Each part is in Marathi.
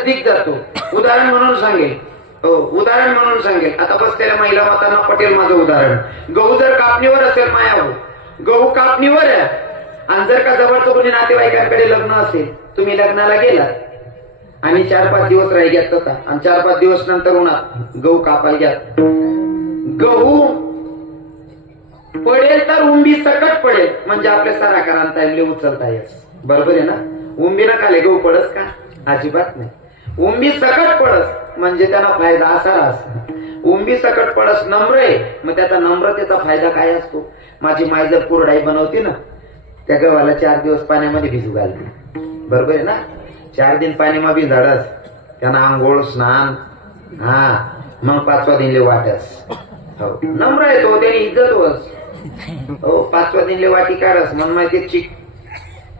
नजदीक करतो. उदाहरण म्हणून सांगेल हो उदाहरण म्हणून सांगेल आता बसलेल्या महिला मातांना पटेल माझं उदाहरण. गहू जर कापणीवर असेल माया हो गहू कापणीवर आहे. आणि जर का जवळचं कोणी नातेवाईकांकडे लग्न असेल तुम्ही लग्नाला गेलात. आणि चार पाच दिवस राहिल्यात होता आणि चार पाच दिवस नंतर उन्हात गहू कापायला घ्या गहू पडेल तर उंबी सकट पडेल. म्हणजे आपल्या सारा करांता उचलता येईल. बरोबर आहे ना? उंबी ना खाले गहू पडस का? अजिबात नाही. उंबी सकट पडस म्हणजे त्यांना फायदा असा उंबी सकट पडस नम्र आहे मग त्याचा नम्रतेचा फायदा काय असतो? माझी माय जर कुरडाई बनवती ना त्या गव्हाला चार दिवस पाण्यामध्ये भिजू घालते. बरोबर आहे ना? चार दिन पाण्यामध्ये भिजाडस त्यांना आंघोळ स्नान हा मग पाचवा दिनले वाटस हो. नम्र आहे तो त्याने इज्जत होस. हो पाचवा दिनले वाटी काढस मन माहिती चिक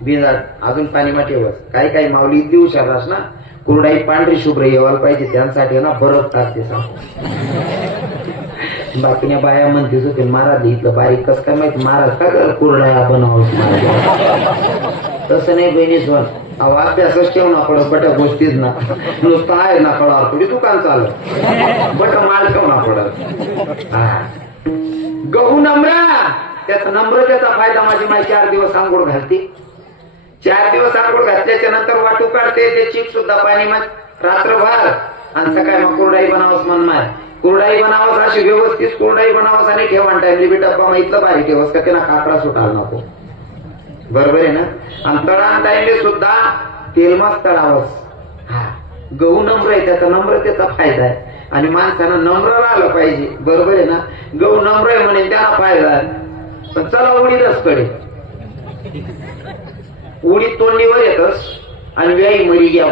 भिजाड अजून पाणी मा ठेवस काही काही माऊली देऊ शकलास ना कुरडाई पांढरी शुभ्र येवायला पाहिजे त्यांसाठी ना बरफ टाकते बाकीने बाया म्हणतेच होते महाराज इथलं बारीक कस काय माहीत? महाराज का कर कुरडाया बनवावं तसं नाही बहिणी सोन अहो अभ्यासच ठेव ना पडत बट्या गोष्टीच ना. नुसतं आहे ना कळा थोडी दुकान चालू. बट माल ठेव ना पडत हा. गहू नम्रा! त्याचा नम्र त्याचा फायदा माझी माहिती चार दिवस सांगून घालते. चार दिवस आंघोळ घातल्याच्या नंतर वाटू काढते ते चिप सुद्धा पाणी मग रात्रभर. आणि सकाळी मग कुरडाई बनावस मन माय. कुरडाई बनावस अशी व्यवस्थित कुरडाई बनावस आणि ठेवण टाइम लिमिट डब्बा मग इथलं भारी ठेवस का? त्यांना काकडा सुटायला नको. बरोबर आहे ना? आणि तळान टाइमले सुद्धा तेलमास तळावस. हा. गहू नम्र आहे त्याचा नम्रतेचा फायदा आहे. आणि माणसानं नम्र राहिलं पाहिजे. बरोबर आहे ना? गहू नम्र आहे म्हणे त्याला फायदा आहे. पण चला उडीलच कडे. उडीत तोंडीवर येतस आणि व्याई मरी घ्या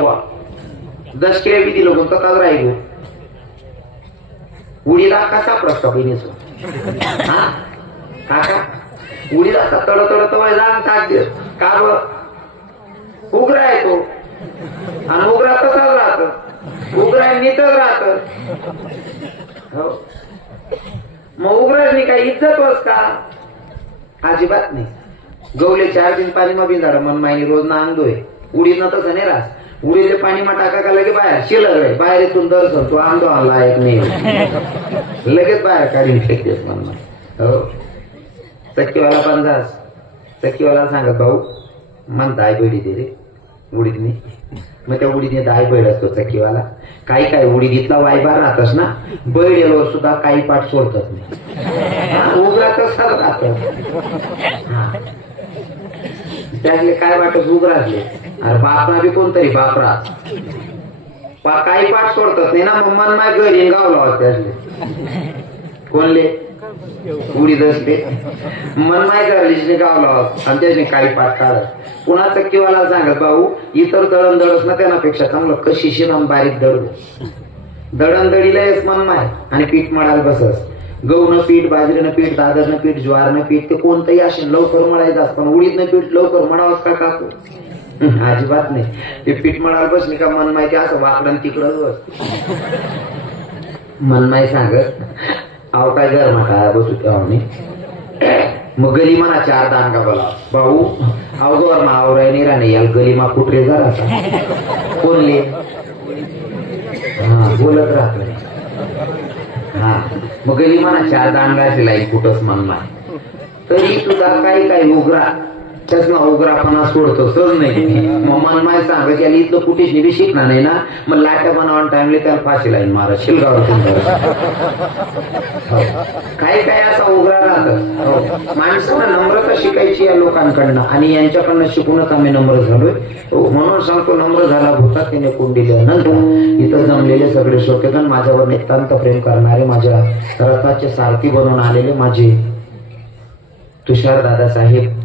दशक्रिया दस लोक बी दिलं कोणतं राहिलो उडीदा कसा प्रस्ताव बहिणीच? हा? काका उडीदाचा तड तड तवय जाण टाक दे. का ग उग्र आहे तो. आणि उग्रा तसाच राहत. उग्रा नीतच राहत. हो. मग उग्राजनी काही इज्जत वस का? अजिबात नाही. गवले चार दिन पाणी मा बिंदाड मन मायनी रोज ना अंगदोय उडीद न तसं नाही रास उडीदे पाणी मा टाका का लगे बाहेर? शिलर रे बाहेर इथून दर्शन तू आमदो आणला एक नाही लगेच बाहेर काढून फेकतेस मन हो. चक्कीवाला पण जास चक्कीवाला सांगत भाऊ मन दाय बेडी दे रे उडीदनी. मग त्या उडीदने दाय बैड असतो चक्कीवाला काही काही उडीद इथला वायबार राहतस ना. बैड येलो सुद्धा काही पाठ सोडतात नाही. उघडा तसाच राहत. हा. त्यातले काय वाटत उघडातले अरे बापरा बी कोणतरी बापरा. पा काही पाठ सोडतात नाही ना मम्मान माय घरी गावला त्यातले. कोणले? उडीद असते मन माय घरलीच गावला आणि त्याने काही पाठ काढत. पुन्हा चक्कीवाला सांगत भाऊ इतर दळण दळस ना त्यांनापेक्षा चांगलं. कशी शिनम बारीक दळू? दळणदळीला येस मन माय. आणि पीठ मडाल बसस गहूनं पीठ बाजरीनं पीठ दादरनं पीठ ज्वारनं पीठ ते कोणतंही असेल लवकर मळायचं असतं. पण उडीदनं पीठ लवकर म्हणावंच का काकू? अजिबात नाही. ते पीठ मळायला बसले का मन माहिती असं वाकडं तिकडं बस. मन माहिती सांगत अहो काय घर म्हणा बसू त्या मग गलिमा चार दान का बोला भाऊ अहो गोर मा आवराय नाही राणे याल गलिमा कुठे जरा असा कोणले? हा बोलत राहत मग म्हणा चार दांडाची गायचे लाई कुठंच म्हणला तरी सुद्धा काही काही उग्रा त्याच ना सोडतो सहज नाही. मग मन माय की आली इथलं कुठेच बी शिकणार नाही ना. मग लाट्या ऑन टाइमले त्याला फाशी लाईन मारा शिलगाव हो. काही काय असा उघरा राहत. हो. माणसाला नम्रता शिकायची या लोकांकडनं आणि यांच्याकडनं शिकूनच आम्ही नम्र झालोय. हो, म्हणून सांगतो नम्र झाला होता त्याने कोण नंतर. इथं जमलेले सगळे श्रोतेगण माझ्यावर नितांत प्रेम करणारे माझ्या रथाचे सारथी बनवून आलेले माझे तुषार दादा साहेब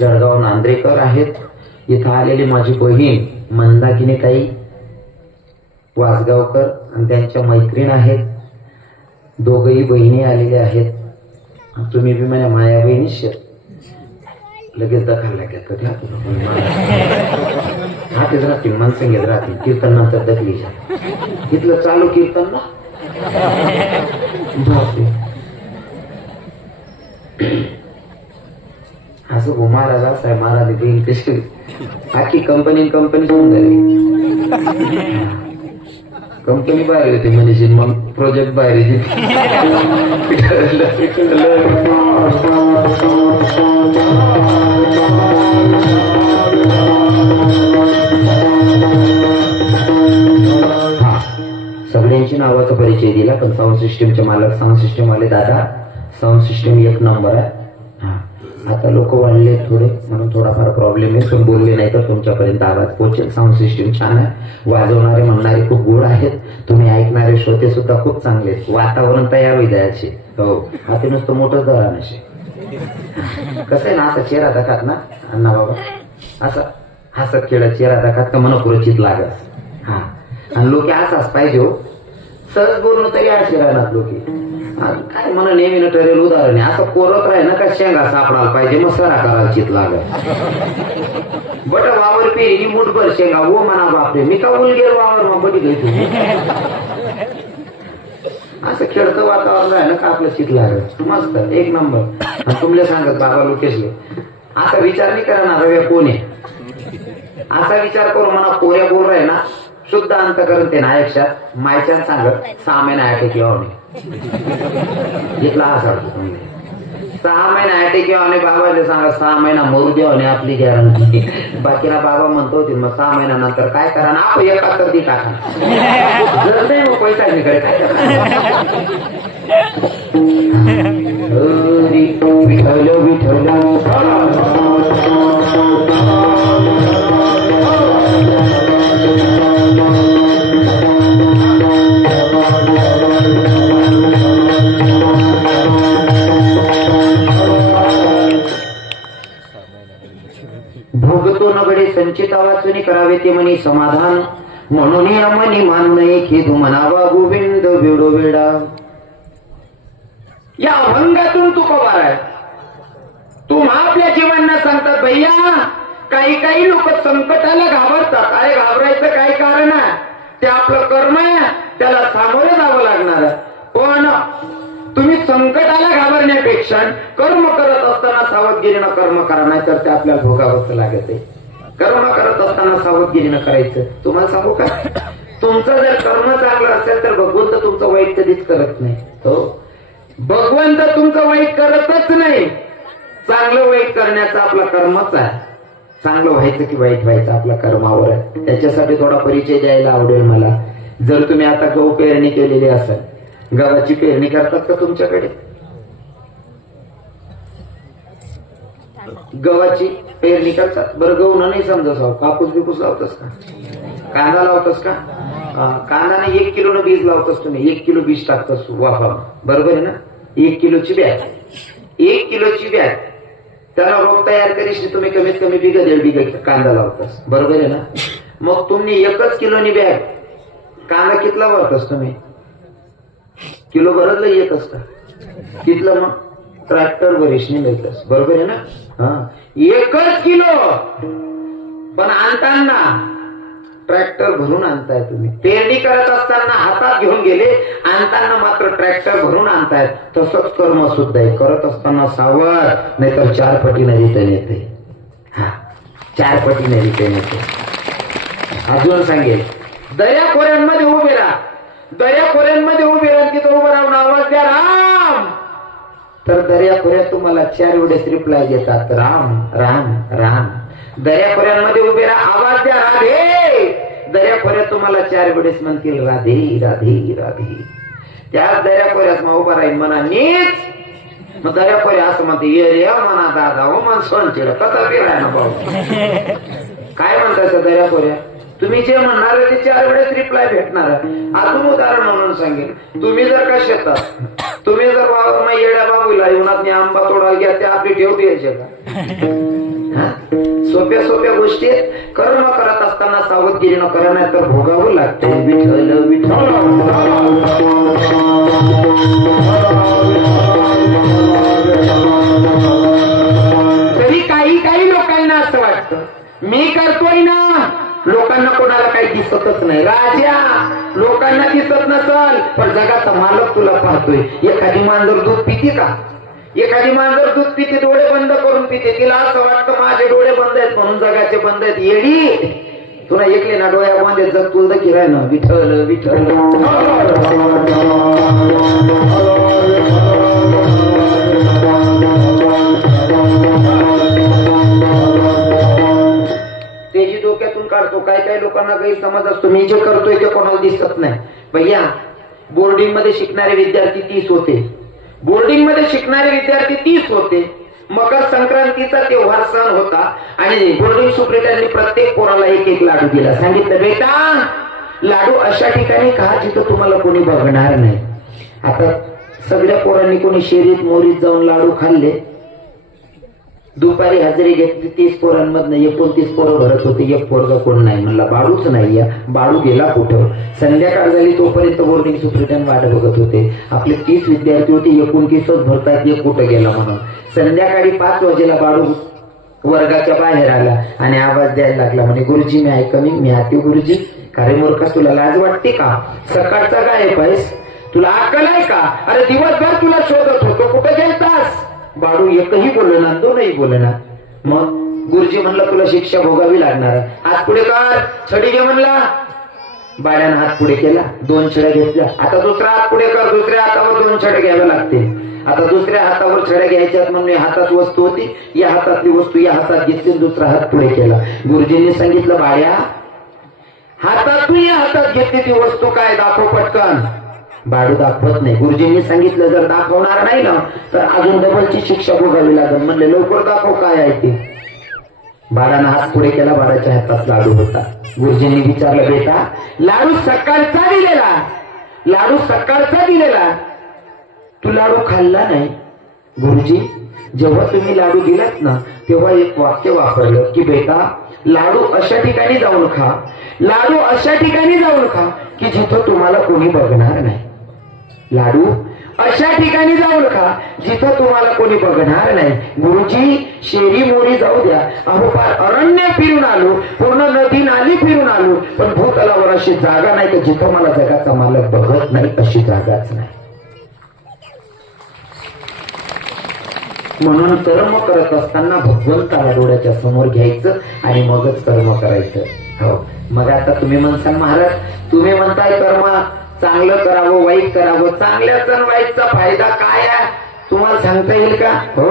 जळगाव नांद्रेकर आहेत. इथं आलेली माझी बहीण मंदाकिनी ताई वासगावकर आणि त्यांच्या मैत्रीण आहेत. दोघही बहिणी आलेल्या आहेत. तुम्ही बी माझ्या माया बहिणीच लगेच दखल लागेल. कधी हा तेच राहतील माणसं घेत राहतील कीर्तन नंतर दखली इथलं चालू कीर्तन ना? असं हो महाराज असं आहे महाराज कशी? आखी कंपनी कंपनी होऊन झाली कंपनी बाहेर येते म्हणजे मग प्रोजेक्ट बाहेर येते. सगळ्यांची नावाचा परिचय दिला पण साऊंड सिस्टीमचे मालक साऊंड सिस्टीम वाले दादा साऊंड सिस्टीम एक नंबर आहे. आता लोक वाढले थोडे म्हणून थोडाफार प्रॉब्लेम आहे. पण बोलले नाही तर तुमच्यापर्यंत आवाज पोचेल साऊंड सिस्टीम छान आहे. वाजवणारे म्हणणारे खूप गोड आहेत. तुम्ही ऐकणारे श्रोते सुद्धा खूप चांगले आहेत. वातावरण तयार होईल हो हा. ते नुसतं मोठं धरण असे कसं आहे ना असा चेहरा दाखात ना अण्णा बाबा. असं हसत खेळ चेहरा दाखात का मनपुरचित लागत. हा. आणि लोक असाच पाहिजे हो. सहज बोलणं तरी असे राहणार लोक काय म्हणा नेहमी ठरेल उदाहरण आहे. असं कोरत राही ना का शेंगा सापडायला पाहिजे मग सरा करायला चित लागत बट वावर पेरी मुठभर शेंगा. ओ म्हणा बापरे मी का उलगेल वावर मग बटी घ्यायचो असं खेळतं वातावरण आहे ना का आपलं चित लागत मस्त. एक नंबर. तुमले सांगत बाबा लोकेशले असा विचार नाही करणार रव्या कोण आहे? असा विचार करू म्हणा पोऱ्या बोल राही ना शुद्ध अंत करून ते नायकशात मायच्यान सांगत सहा महिना आहे किंवा घेतला हा तुम्ही सहा महिना आहे किंवा आणि बाबाला सांगा सहा महिना मरू द्या आणि आपली गॅरंटी. बाकीला बाबा म्हणतो होते मग सहा महिन्यानंतर काय करा ना आपण एकाहत्तर दी टाका. जर नाही मग पैसा निकडे काय करा भोगतो नगडे संचिता वाचुनी करावे ते म्हणे समाधान. म्हणून अमनी मनी मान नाही खेदू म्हणावा गोविंद वेडो वेडा. या अभंगातून तू कबार आहे. तू आपल्या जीवांना सांगतात भैया काही काही लोक संकटाला घाबरतात. अरे घाबरायचं काय कारण आहे? ते आपलं कर्म आहे त्याला सामोरं जावं लागणार पण तुम्ही संकटाला घाबरण्यापेक्षा कर्म करत असताना सावधगिरीनं कर्म करा नाही तर ते आपल्याला भोगावंच लागत आहे कर्म करत असताना सावधगिरीनं करायचं. तुम्हाला सांगू का? तुमचं जर कर्म चांगलं असेल तर भगवंत तुमचं वाईट कधीच करत नाही. हो? भगवंत तुमचं वाईट करतच नाही. चांगलं वाईट करण्याचं आपला कर्मच आहे. चांगलं व्हायचं की वाईट व्हायचं आपल्या कर्मावर आहे. त्याच्यासाठी थोडा परिचय द्यायला आवडेल मला. जर तुम्ही आता गहू पेरणी केलेली असेल गव्हाची पेरणी करतात का तुमच्याकडे? गव्हाची पेरणी करतात? बरं गहू नाही समजा साव कापूस बिपूस लावतस का? कांदा लावतस का? कांदा कांदाने एक किलो बीज लावतस तुम्ही एक किलो बीज टाकतस वाफा. बरोबर आहे ना? एक किलोची बॅग. एक किलोची बॅग. त्याला रोप तयार करीशी तुम्ही कमीत कमी बिघ दीड बिघा कांदा लावतास. बरोबर आहे ना? मग तुम्ही एकच किलोनी बॅग कांदा कितला भरतास तुम्ही? किलो भरतलं येत का कितलं मग ट्रॅक्टर वरिष्ठ मिळतस बरोबर आहे ना? हा. एकच किलो! पण आणताना ट्रॅक्टर भरून आणताय तुम्ही. पेरणी करत असताना हातात घेऊन गेले आणताना मात्र ट्रॅक्टर भरून आणताय. तसंच कर्म सुद्धा आहे. करत असताना सावर नाहीतर चार पटीने रिटर्न येते हा. चार पटीने रिटर्न येते अजून सांगेल दया खोऱ्यांमध्ये उभे राहा. दया खोऱ्यांमध्ये उभे राहा तिथं उभं राहून आवाज द्या राम! तर दर्या खोऱ्यात तुम्हाला चार वेळेस रिप्लाय देतात. राम राम राम. दर्या खोऱ्यांमध्ये उभे राहा आवाज द्या राधे! दर्या खोऱ्यात तुम्हाला चार वेळेस म्हणतील राधे राधे राधे. त्याच दर्या खोऱ्यात मग उभा राहील म्हणा नीच. मग दर्या खोऱ्या असं म्हणते ये रे म्हणा दादा हो मन सण चिड कसा फिराय ना भाऊ? काय म्हणताय सर दर्या खोऱ्या? तुम्ही जे म्हणणार ते चार वेळेस रिप्लाय भेटणार अजून उदाहरण म्हणून सांगेल तुम्ही जर का शेतात तुम्ही जर बाबा येड्या बाबूला येऊनात आंबा तोडायला घ्या ते आपली ठेव द्यायचे का? सोप्या सोप्या गोष्टी आहेत. कर्म करत असताना सावधगिरीनं करा नाही तर भोगावं लागते. विठल विठल तरी काही काही लोकांना असं वाटतं. मी करतोय ना. लोकांना कोणाला काही दिसतच नाही. राजा लोकांना दिसत नसल पण जगाचा मालक तुला पाहतोय. एखादी मांजर दूध पिते का? एखादी मांजर दूध पिते डोळे बंद करून पिते. तिला असं वाटतं माझे डोळे बंद आहेत म्हणून जगाचे बंद आहेत. येडी! तुला एकले ना डोळ्या बांधे जग तुला किराय ना विठल काढतो काय काय लोकांना गैरसमज असतो. मी जे करतोय ते कोणाला दिसत नाही. भैया बोर्डिंगमध्ये शिकणारे विद्यार्थी तीस होते. बोर्डिंगमध्ये शिकणारे विद्यार्थी तीस होते. मकर संक्रांतीचा तेव्हार सण होता आणि बोर्डिंग सुप्रिटेंडनी प्रत्येक कोणाला एक एक लाडू दिला. सांगितलं बेटा लाडू अशा ठिकाणी खा जिथं तुम्हाला कोणी बघणार नाही. आता सगळ्या पोरांनी कोणी शेरीत मोरीत जाऊन लाडू खाल्ले. दुपारी हजेरी घेतली तीस पोरांमधनं एकोणतीस पोरं भरत होते. एक पोरगा कोण नाही म्हणला बाळूच नाही या बाळू गेला कुठं? संध्याकाळ झाली तोपर्यंत बोर्डिंग सुप्रिटेंट वाट बघत होते. आपले तीस विद्यार्थी होते एकोणतीसच भरतात एक कुठं गेला म्हणून. संध्याकाळी पाच वाजेला बाळू वर्गाच्या बाहेर आला आणि आवाज द्यायला लागला म्हणे गुरुजी मी ऐकमी मी आते गुरुजी. अरे मूर्खा तुला लाज वाटते का? सकाळचा काय पाहिस तुला अक्कल आहे का? अरे दिवसभर तुला शोधत होतो. मारू एकही बोललो ना दोनही दोनही ना. मग गुरुजी म्हणलं तुला शिक्षा भोगावी लागणार हात पुढे कर. छडी घे म्हणला. बाळ्यानं हात पुढे केला दोन छड्या घेतल्या. आता दुसरा हात पुढे कर दुसऱ्या हातावर दोन छड्या घ्याव्या लागते आता दुसऱ्या हातावर छड्या घ्यायच्यात म्हणून या हातात वस्तू होती. या हातातली वस्तू या हातात घेतली दुसरा हात पुढे केला. गुरुजींनी सांगितलं बाळ्या हातात या हातात घेतली ती वस्तू काय? दाखव पटकन. बाळू दाखवत नाही. गुरुजींनी सांगितलं जर दाखवणार नाही ना तर अजून डबलची शिक्षा भोगावी लागेल. म्हणले लवकर दाखव काय आहे ते. बाळानं हात पुढे केला बाळाच्या हातात लाडू होता. गुरुजींनी विचारलं बेटा लाडू सकाळचा दिलेला. लाडू सकाळचा दिलेला. तू लाडू खाल्ला नाही. गुरुजी जेव्हा तुम्ही लाडू दिलात ना तेव्हा एक वाक्य वापरलं की बेटा लाडू अशा ठिकाणी जाऊन खा. लाडू अशा ठिकाणी जाऊन खा की जिथं तुम्हाला कोणी बघणार नाही. लाडू? अशा ठिकाणी जाऊ नका जिथं तुम्हाला कोणी बघणार नाही. गुरुजी शेरी मोरी जाऊ द्या. अहो फार अरण्य फिरून आलो. पूर्ण नदी नाली फिरून आलो. पण भूतलावर अशी जागा नाही तर जिथं मला जगाचा मालक बघत नाही अशी जागाच नाही. म्हणून कर्म करत असताना भगवंताला डोळ्याच्या समोर घ्यायचं आणि मगच कर्म करायचं. हो. मग आता तुम्ही म्हणसाल महाराज तुम्ही म्हणताय कर्म चांगलं करावं वाईट करावं. चांगल्याचा वाईटचा फायदा काय आहे? तुम्हाला सांगता येईल का? हो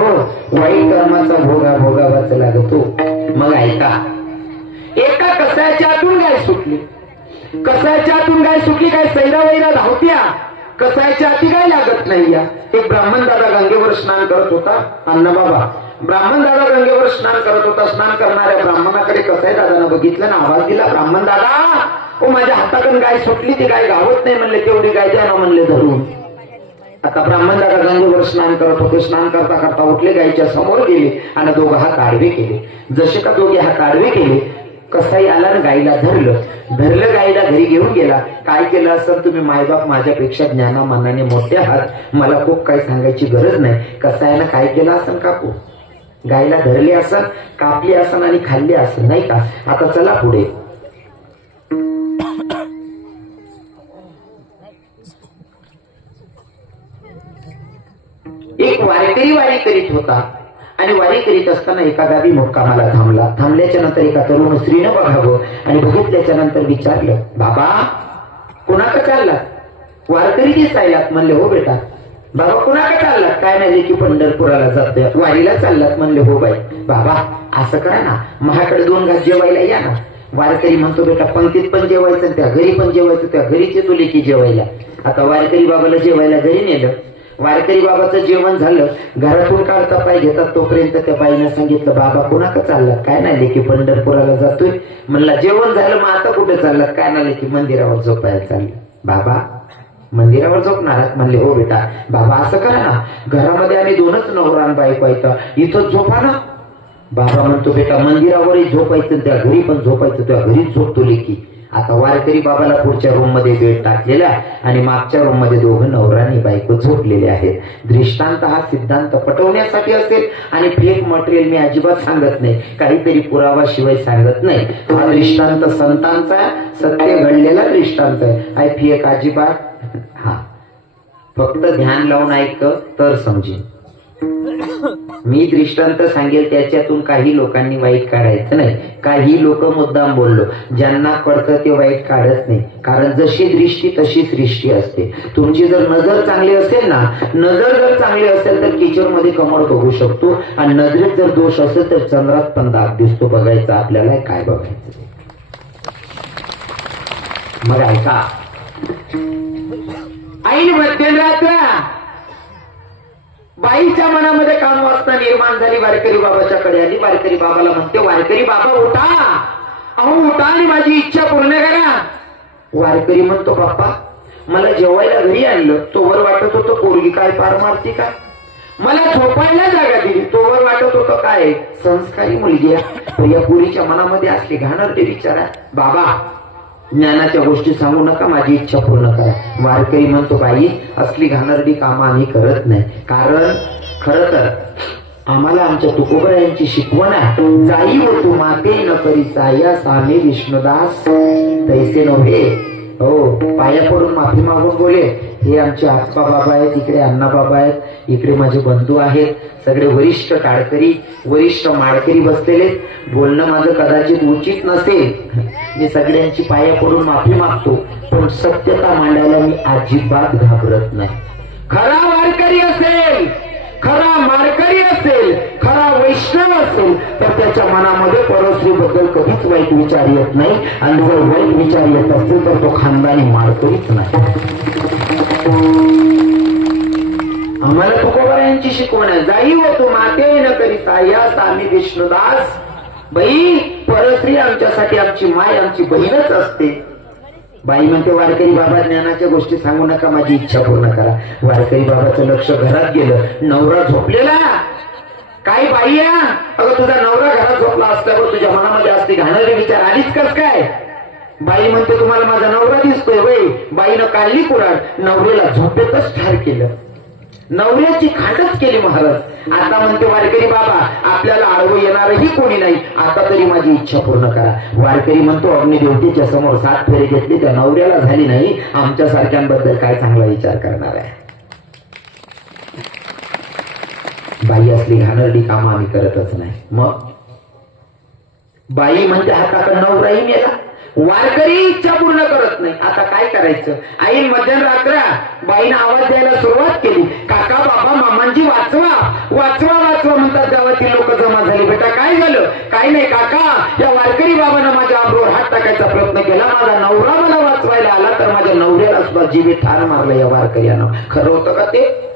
वाईट कर्माचा भोगा भोगावाच लागतो. मग ऐका. एका कसाच्या गाय सुटली. कसाच्या गाय सुटली काय सैरा वैरा धावत्या? कसायच्या आती काय लागत नाही या एक ब्राह्मण दादा गंगेवर स्नान करत होता. अन्न बाबा ब्राह्मण दादा गंगेवर स्नान करत होता. स्नान करणाऱ्या ब्राह्मणाकडे कसाय दादानं बघितलं ना आवाज दिला ब्राह्मण दादा ओ माझ्या हाताकडून गाय सुटली ती गाय गावत नाही म्हणले तेवढी गाय द्या ना म्हणले धरून. आता ब्राह्मण दादा गंगेवर स्नान करत होते. स्नान करता करता उठले गायीच्या समोर गेले आणि दोघं हात आडवे केले. जसे का दोघे हात आडवे केले कसाही आला आणि गाईला धरलं. धरलं गाईला घरी घेऊन गेला. काय केलं असं तुम्ही मायबाप माझ्यापेक्षा ज्ञानामानाने मोठे आहात. मला खूप काही सांगायची गरज नाही. कसायानं काय केलं असं काकू? गायला धरले असन कापली असन आणि खाल्ली असन नाही का? आता चला पुढे. एक वारकरी वारी करीत होता. आणि वारी करीत असताना एका गावी मुक्कामाला थांबला. थांबल्याच्या नंतर एका तरुण स्त्रीनं बघावं आणि बघितल्याच्या नंतर विचारलं बाबा कुणाकडे चाललात? वारकरी दिसायलात. म्हणले हो बेटा. बाबा कुणाकडे चाललात? काय नाही की पंढरपुराला जातोय. वारीला चाललात. म्हणले हो बाई. बाबा असं करा ना? माझ्याकडे दोन घास जेवायला या ना. वारकरी म्हणतो बेटा पंक्तीत पण जेवायचं त्या घरी पण जेवायचं त्या घरीच येतो की जेवायला. आता वारकरी बाबाला जेवायला घरी नेलं. वारकरी बाबाचं जेवण झालं घरातून काढता पाय घेतात तोपर्यंत त्या बाईनं सांगितलं बाबा कोणाकडे चाललात? काय नाही लेखी पंढरपुराला जातोय. म्हणला जेवण झालं मग आता कुठे चाललात? काय नाही लेखी मंदिरावर झोपायला चाललं. बाबा मंदिरावर झोपणार म्हणले हो बेटा. बाबा असं करा ना घरामध्ये आम्ही दोनच नवरान बायको आहेत. इथं झोपा ना. बाबा म्हणतो बेटा मंदिरावरही झोपायचं त्या घरी पण झोपायचं त्या घरीच झोपतो लेकी. आता वारकरी बाबाला पुढच्या रूममध्ये बेड टाकलेला आणि मागच्या रूममध्ये दोघं नवरानी बायको झोपलेले आहेत. दृष्टांत हा सिद्धांत पटवण्यासाठी असेल. आणि फेक मटेरियल मी अजिबात सांगत नाही. काहीतरी पुरावा शिवाय सांगत नाही. हा दृष्टांत संतांचा सत्य घडलेला दृष्टांत आहे. आय फेक अजिबात. हा. फक्त ध्यान लावून ऐक तर समजेल मी दृष्टांत सांगेल त्याच्यातून काही लोकांनी वाईट काढायचं नाही. काही लोक मुद्दाम बोललो ज्यांना कळतं ते वाईट काढत नाही. कारण जशी दृष्टी तशी सृष्टी असते. तुमची जर नजर चांगली असेल ना नजर जर चांगली असेल तर किचनमध्ये कमळ बघू शकतो. आणि नजरेत जर दोष असेल तर चंद्रात पण दाग दिसतो. बघायचा आपल्याला काय बघायचं. मग ऐका. आई मध्यरात्र बाईच्या मनामध्ये काम वासना निर्माण झाली वारकरी बाबाच्या कडे आली. वारकरी बाबाला म्हणते वारकरी बाबा उठा. अहो उठा आणि माझी इच्छा पूर्ण करा. वारकरी म्हणतो बाप्पा मला जेवायला घरी आणलं तोवर वाटत होतं पोरगी काय पार मारती काय मला झोपायला जागा दिली तोवर वाटत होतं काय? संस्कारी मुलगी या पुरीच्या मनामध्ये असली घाणर ते विचारा बाबा ज्ञानाच्या गोष्टी सांगू नका माझी इच्छा पूर्ण करा. वारकरी म्हणतो बाई असली घाणरडी कामं आम्ही करत नाही. कारण खर तर आम्हाला आमच्या तुकोबा यांची शिकवण आहे. जाई व तू माते न करी साया सामे विष्णुदास. तैसे नव्हे हो पाया पडून माफी मागून बोले. हे आमचे आप्पा बाबा आहेत इकडे अण्णा बाबा आहेत इकडे माझे बंधू आहेत सगळे वरिष्ठ टाळकरी वरिष्ठ माडकरी बसलेले बोलणं माझं कदाचित उचित नसेल. मी सगळ्यांची पाया पडून माफी मागतो पण सत्यता मांडायला मी अजिबात घाबरत नाही. खरा वारकरी असेल खरा मारकरी असेल खरा वैष्णव असेल तर त्याच्या मनामध्ये परस्त्री बद्दल कधीच वाईट विचार येत नाही. आणि जर वाईट विचार येत असतील तर तो खानदानी मारकरीच नाही. आम्हाला तुकोबा यांची शिकवण आहे. जाई व तू माते न करीता या सामी विष्णुदास. बाई परस्त्री आमच्यासाठी आमची माय आमची बहीणच असते. बाई म्हणते वारकरी बाबा ज्ञानाच्या गोष्टी सांगू नका माझी इच्छा पूर्ण करा. वारकरी बाबाचं लक्ष घरात गेलं. नवरा झोपलेला. काय बाई या? अगं तुझा नवरा घरात झोपला असल्यावर तुझ्या मनामध्ये असते घाणारे विचार आलीच कस काय? बाई म्हणते तुम्हाला माझा नवरा दिसतोय वय बाईनं काढली कुराड नवरेला झोपेतच ठार केलं. नवऱ्याची खाटच केली महाराज. आता म्हणते वारकरी बाबा आपल्याला आडवं येणारही कोणी नाही. आता तरी माझी इच्छा पूर्ण करा. वारकरी म्हणतो अग्निदेवतेच्या समोर सात फेरे घेतली त्या नवऱ्याला झाली नाही. आमच्या सारख्यांबद्दल काय चांगला विचार करणार आहे? बाई असली घाणरडी कामं आम्ही करतच नाही. मग? बाई म्हणते हाताकडे नवराही मेला. वारकरी इच्छा पूर्ण करत नाही. आता काय करायचं? आई मध्यरात्र बाईनं आवाज द्यायला सुरुवात केली. काका बाबा मामांची वाचवा. वाचवा वाचवा म्हणतात गावातील लोक जमा झाली. बेटा काय झालं? काय नाही काका. या वारकरी बाबानं माझ्या आबरोवर हात टाकायचा प्रयत्न केला. माझा नवरा मला वाचवायला आला तर माझ्या नवऱ्याला सुद्धा जीवे ठार मारलं या वारकऱ्यानं. खरं होतं का ते?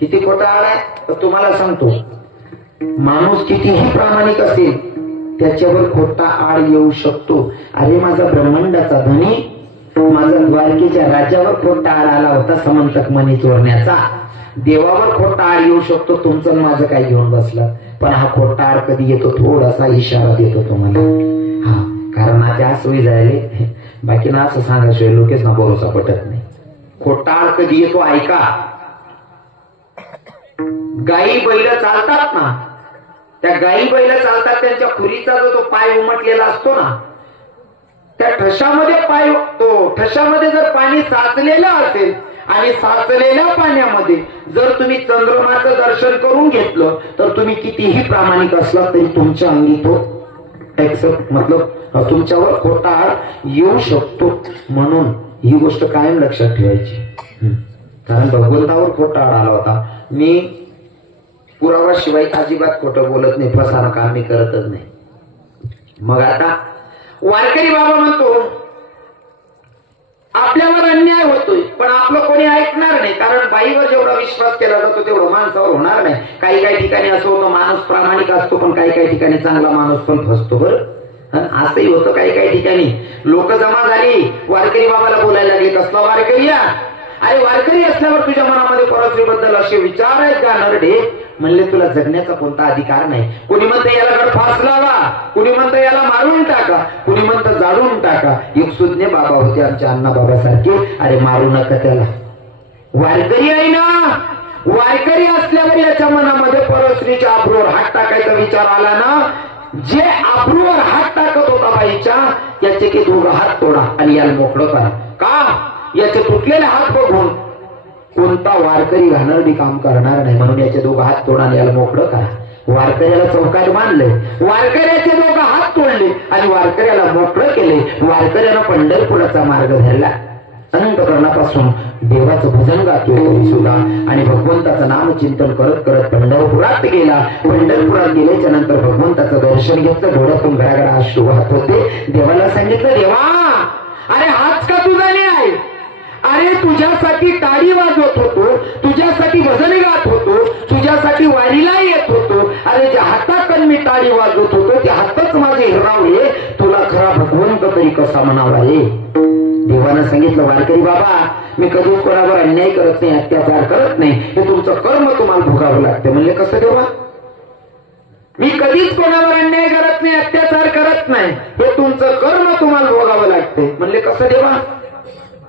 किती खोटा आलाय? आहे तर तुम्हाला सांगतो. माणूस कितीही प्रामाणिक असेल त्याच्यावर खोटा आड येऊ शकतो. अरे माझा ब्रह्मांडाचा धनी माझा द्वारकेच्या राजावर खोटा आड आला होता समंतक मनी चोरण्याचा. देवावर खोटा आड येऊ शकतो तुमचं माझं काय घेऊन बसलं. पण हा खोटा आड कधी येतो थोडासा इशारा देतो तुम्हाला हा कारण आता या सोयी जायले बाकी ना असं सांगाशिवाय लोकेच ना भरोसा पटत नाही. खोटा आड कधी येतो ऐका. गाई बैल चालतात ना त्या गाई बैल चालतात त्यांच्या खुरीचा जो तो पाय उमटलेला असतो ना त्या ठशामध्ये पाय तो ठशामध्ये जर पाणी साचलेलं असेल आणि साचलेल्या पाण्यामध्ये जर तुम्ही चंद्रमाचं दर्शन करून घेतलं तर तुम्ही कितीही प्रामाणिक असला तरी तुमच्या अंगी तो एक्सेप्ट मतलब तुमच्यावर खोटा आळ येऊ शकतो. म्हणून ही गोष्ट कायम लक्षात ठेवायची. कारण भगवंतावर खोटा आळ आला होता. मी पुरावा शिवाय अजिबात खोटं बोलत नाही फसाना कामी करतच नाही. मग आता वारकरी बाबा म्हणतो आपल्यावर अन्याय होतोय पण आपलं कोणी ऐकणार नाही कारण बाईवर जेवढा विश्वास केला जातो तेवढं माणसावर होणार नाही. काही काही ठिकाणी असं होतं माणूस प्रामाणिक असतो पण काही काही ठिकाणी चांगला माणूस पण फसतो बरं? असंही होतं काही काही ठिकाणी. लोक जमा झाली वारकरी बाबाला बोलायला लागले कसला वारकरी या अरे वारकरी असल्यावर तुझ्या मनामध्ये परस्त्रीबद्दल असे विचार आहेत का नरडे? म्हणले तुला जगण्याचा कोणता अधिकार नाही. कुणी म्हणतं याला गड फास लावा. कुणी म्हणतं याला मारून टाका. कुणी म्हणतं जाळून टाका. एक सुज्ञ बाबा होते आमच्या अण्णा बाबासारखे अरे मारू नका त्याला. वारकरी आहे ना? वारकरी असल्यावर याच्या मनामध्ये परस्त्रीच्या आबरूवर हात टाकायचा विचार आला ना? जे आबरूवर हात टाकत होता बाईच्या याचे की दोघं हात तोडा आणि याला मोकळं करा. का? याचे तुटलेले हात बघून कोणता वारकरी घाणरडी काम करणार नाही? म्हणून याचे दोघं हात तोडाने याला मोकळं करा. वारकऱ्याला चौकात बांधले वारकऱ्याचे दोघं हात तोडले आणि वारकऱ्याला मोकळं केले. वारकऱ्यानं पंढरपुराचा मार्ग धरला. अंतकरणापासून देवाचं भजन गातो सुद्धा आणि भगवंताचं नाम चिंतन करत करत पंढरपुरात गेला. पंढरपुरात गेल्याच्यानंतर भगवंताचं दर्शन घेतलं. डोळ्यातून घराघरा अश्रू वाहत होते. देवाला सांगितलं देवा अरे हाच का तुझा आहे अरे तुझ्यासाठी टाळी वाजवत होतो तुझ्यासाठी वजन गात होतो तुझ्यासाठी वारीला येत होतो. अरे ज्या हाताकडे मी टाळी वाजवत होतो ते हातच माझे हिरावले. तुला खरा भगवंत तरी कसा म्हणावा रे? देवानं सांगितलं वारकरी बाबा मी कधीच कोणावर अन्याय करत नाही अत्याचार करत नाही. हे तुमचं कर्म तुम्हाला भोगावं लागतं. म्हणले कसं देवा? मी कधीच कोणावर अन्याय करत नाही अत्याचार करत नाही. हे तुमचं कर्म तुम्हाला भोगावं लागते. म्हणले कसं देवा?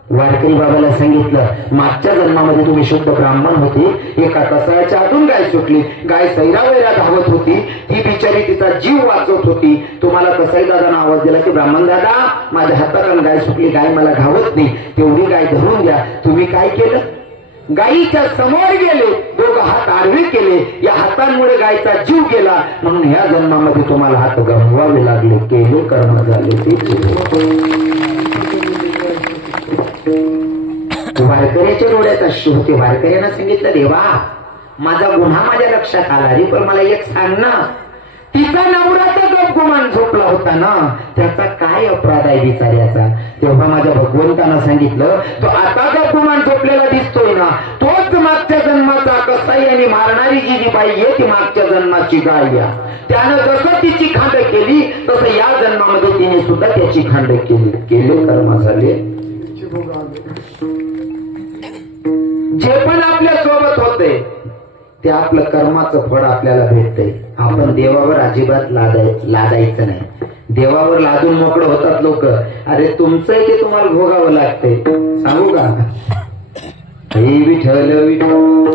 वारकरी बाबाला सांगितलं मागच्या जन्मामध्ये तुम्ही शुद्ध ब्राह्मण होती एका कसाळ्याच्या आतून गाय सुटली. गाय सैरावैरा धावत होती ती बिचारी तिचा जीव वाचवत होती. तुम्हाला कसाई दादानं आवाज दिला की ब्राह्मण दादा माझ्या हाताला गाय सुटली गाय मला घावत नाही. तेवढी गाय धरून द्या तुम्ही काय केलं? गायीच्या समोर गेले दोघ हात आडवे केले. या हातांमुळे गायचा जीव गेला. म्हणून ह्या जन्मामध्ये तुम्हाला हात गमवावे लागले केले कर्म झाले ते वारकऱ्याच्या डोळ्यात अश्रू होते वारकऱ्यानं सांगितलं देवा माझा गुन्हा माझ्या लक्षात आला रे पण मला एक सांग ना. तिचा नवरा तर गपगुमान झोपला होता ना. त्याचा काय अपराध आहे विचारायचा तेव्हा माझ्या भगवंतानं सांगितलं तो आता गपगुमान झोपलेला दिसतोय ना. तोच मागच्या जन्माचा कसाई आणि मारणारी जी जी बाई आहे ती मागच्या जन्माची गाय या त्यानं जसं तिची खांड केली तसं या जन्मामध्ये तिने सुद्धा त्याची खांड केली. केले कर्म झाले. जे पण आपल्यासोबत होते ते आपलं कर्माचं फळ आपल्याला भेटतंय. आपण देवावर अजिबात लादाय लादायचं नाही. देवावर लादून मोकळं होतात लोक. अरे तुमचं ते तुम्हाला भोगावं लागतंय. सांगू का? हे विठल विठ्ठल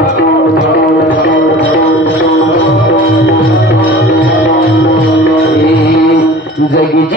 जगी